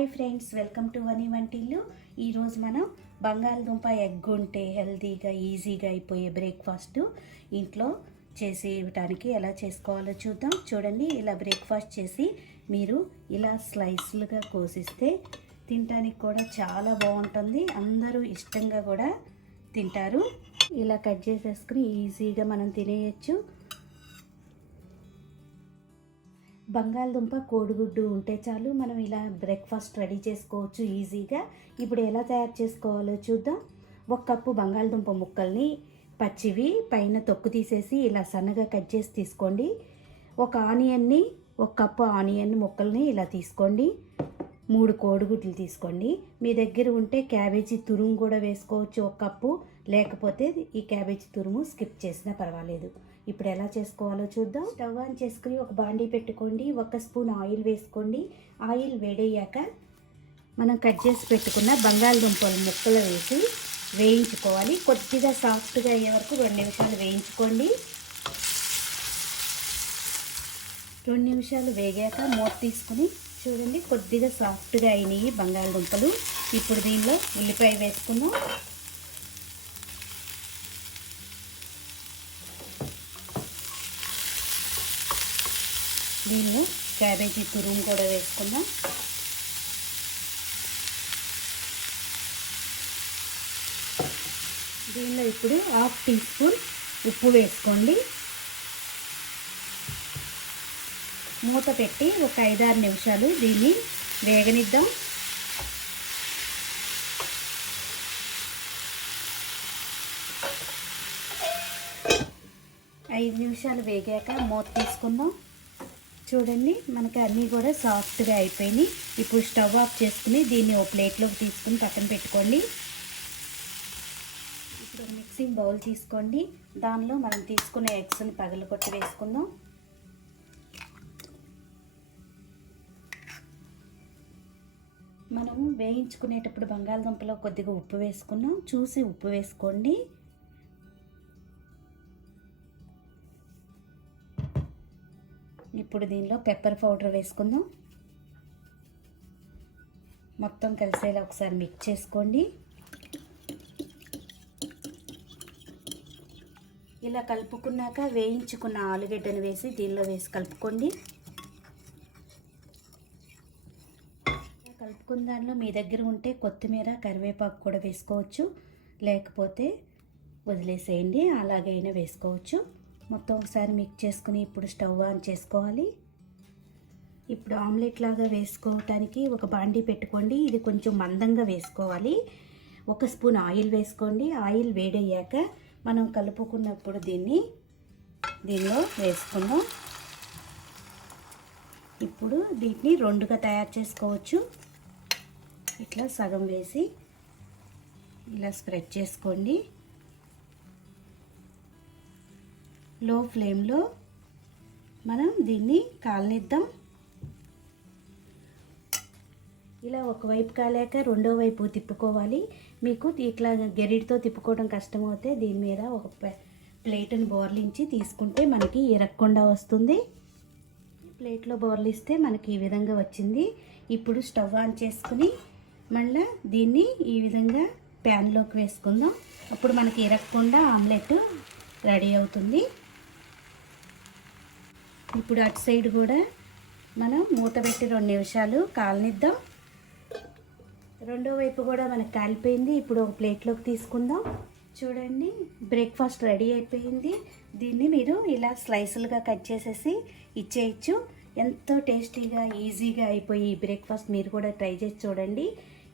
Hi friends, welcome to వని వంటిల్లు. ఈరోజు మనం బంగాళదుంప ఎగ్ ఉంటే హెల్తీగా ఈజీగా అయిపోయే బ్రేక్ఫాస్ట్ ఇంట్లో చేసేయటానికి ఎలా చేసుకోవాలో చూద్దాం. చూడండి, ఇలా బ్రేక్ఫాస్ట్ చేసి మీరు ఇలా స్లైస్లుగా కోసిస్తే తినడానికి కూడా చాలా బాగుంటుంది. అందరూ ఇష్టంగా కూడా తింటారు. ఇలా కట్ చేసేసుకుని ఈజీగా మనం తినేయచ్చు. బంగాళదుంప కోడిగుడ్డు ఉంటే చాలు, మనం ఇలా బ్రేక్ఫాస్ట్ రెడీ చేసుకోవచ్చు ఈజీగా. ఇప్పుడు ఎలా తయారు చేసుకోవాలో చూద్దాం. 1 కప్పు బంగాళదుంప ముక్కల్ని పచ్చివి పైన తొక్కు తీసేసి ఇలా సన్నగా కట్ చేసి తీసుకోండి. 1 కప్పు ఆనియన్ ముక్కల్ని ఇలా తీసుకోండి. 3 కోడిగుడ్లు తీసుకోండి. మీ దగ్గర ఉంటే క్యాబేజీ తురుము కూడా వేసుకోవచ్చు 1 కప్పు, లేకపోతే ఈ క్యాబేజీ తురుము స్కిప్ చేసినా పర్వాలేదు. ఇప్పుడు ఎలా చేసుకోవాలో చూద్దాం. స్టవ్ ఆన్ చేసుకుని ఒక బాండీ పెట్టుకోండి. 1 స్పూన్ ఆయిల్ వేసుకోండి. ఆయిల్ వేడయ్యాక మనం కట్ చేసి పెట్టుకున్న బంగాళదుంపల ముక్కలు వేసి వేయించుకోవాలి. కొద్దిగా సాఫ్ట్గా అయ్యే వరకు 2 నిమిషాలు వేయించుకోండి. 2 నిమిషాలు వేగాక మూత తీసుకుని చూడండి, కొద్దిగా సాఫ్ట్గా అయినాయి బంగాళదుంపలు. ఇప్పుడు దీనిలో ఉల్లిపాయ వేసుకుందాం. దీనిలో క్యాబేజీ తురుము కూడా వేసుకుందాం. దీనిలో ఇప్పుడు 1/2 టీ స్పూన్ ఉప్పు వేసుకోండి. మూత పెట్టి ఒక 5-6 నిమిషాలు దీన్ని వేగనిద్దాం. ఐదు నిమిషాలు వేగాక మూత తీసుకుందాం. చూడండి, మనకి అన్నీ కూడా సాఫ్ట్గా అయిపోయినాయి. ఇప్పుడు స్టవ్ ఆఫ్ చేసుకుని దీన్ని ఒక ప్లేట్లోకి తీసుకుని పక్కన పెట్టుకోండి. ఇప్పుడు మిక్సింగ్ బౌల్ తీసుకోండి. దానిలో మనం తీసుకునే ఎగ్స్ని పగలగొట్టి వేసుకుందాం. మనము వేయించుకునేటప్పుడు బంగాళదుంపలో కొద్దిగా ఉప్పు వేసుకున్నాం, చూసి ఉప్పు వేసుకోండి. ఇప్పుడు దీనిలో పెప్పర్ పౌడర్ వేసుకుందాం. మొత్తం కలిసేలా ఒకసారి మిక్స్ చేసుకోండి. ఇలా కలుపుకున్నాక వేయించుకున్న ఆలుగడ్డను వేసి దీనిలో వేసి కలుపుకోండి. కలుపుకున్న దానిలో మీ దగ్గర ఉంటే కొత్తిమీర కరివేపాకు కూడా వేసుకోవచ్చు, లేకపోతే వదిలేసేయండి, అలాగైనా వేసుకోవచ్చు. మొత్తం ఒకసారి మిక్స్ చేసుకుని ఇప్పుడు స్టవ్ ఆన్ చేసుకోవాలి. ఇప్పుడు ఆమ్లెట్ లాగా వేసుకోవటానికి ఒక బాండీ పెట్టుకోండి. ఇది కొంచెం మందంగా వేసుకోవాలి. 1 స్పూన్ ఆయిల్ వేసుకోండి. ఆయిల్ వేడయ్యాక మనం కలుపుకున్నప్పుడు దీనిలో వేసుకుందాం. ఇప్పుడు దీన్ని 2గా తయారు చేసుకోవచ్చు. ఇట్లా సగం వేసి ఇలా స్ప్రెడ్ చేసుకోండి. లో ఫ్లేమ్లో మనం దీన్ని కాలనిద్దాం. ఇలా ఒకవైపు కాలాక రెండో వైపు తిప్పుకోవాలి. మీకు ఇట్లా గెరిటితో తిప్పుకోవడం కష్టమవుతే దీని మీద ఒక ప్లేట్ని బోర్లించి తీసుకుంటే మనకి ఇరక్కుండా వస్తుంది. ప్లేట్లో బోర్లిస్తే మనకి ఈ విధంగా వచ్చింది. ఇప్పుడు స్టవ్ ఆన్ చేసుకుని మళ్ళీ దీన్ని ఈ విధంగా ప్యాన్లోకి వేసుకుందాం. అప్పుడు మనకి ఇరక్కుండా ఆమ్లెట్ రెడీ అవుతుంది. ఇప్పుడు అటు సైడ్ కూడా మనం మూత పెట్టి 2 నిమిషాలు కాలనిద్దాం. రెండో వైపు కూడా మనకు కాలిపోయింది. ఇప్పుడు ఒక ప్లేట్లోకి తీసుకుందాం. చూడండి, బ్రేక్ఫాస్ట్ రెడీ అయిపోయింది. దీన్ని మీరు ఇలా స్లైసులుగా కట్ చేసేసి ఇచ్చేయచ్చు. ఎంతో టేస్టీగా ఈజీగా అయిపోయి ఈ బ్రేక్ఫాస్ట్ మీరు కూడా ట్రై చేసి చూడండి.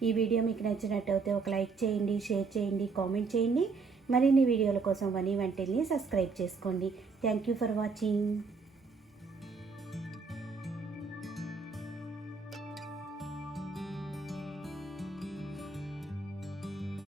ఈ వీడియో మీకు నచ్చినట్టయితే ఒక లైక్ చేయండి, షేర్ చేయండి, కామెంట్ చేయండి. మరిన్ని వీడియోల కోసం వని వంటిల్ని సబ్స్క్రైబ్ చేసుకోండి. Thank you for watching.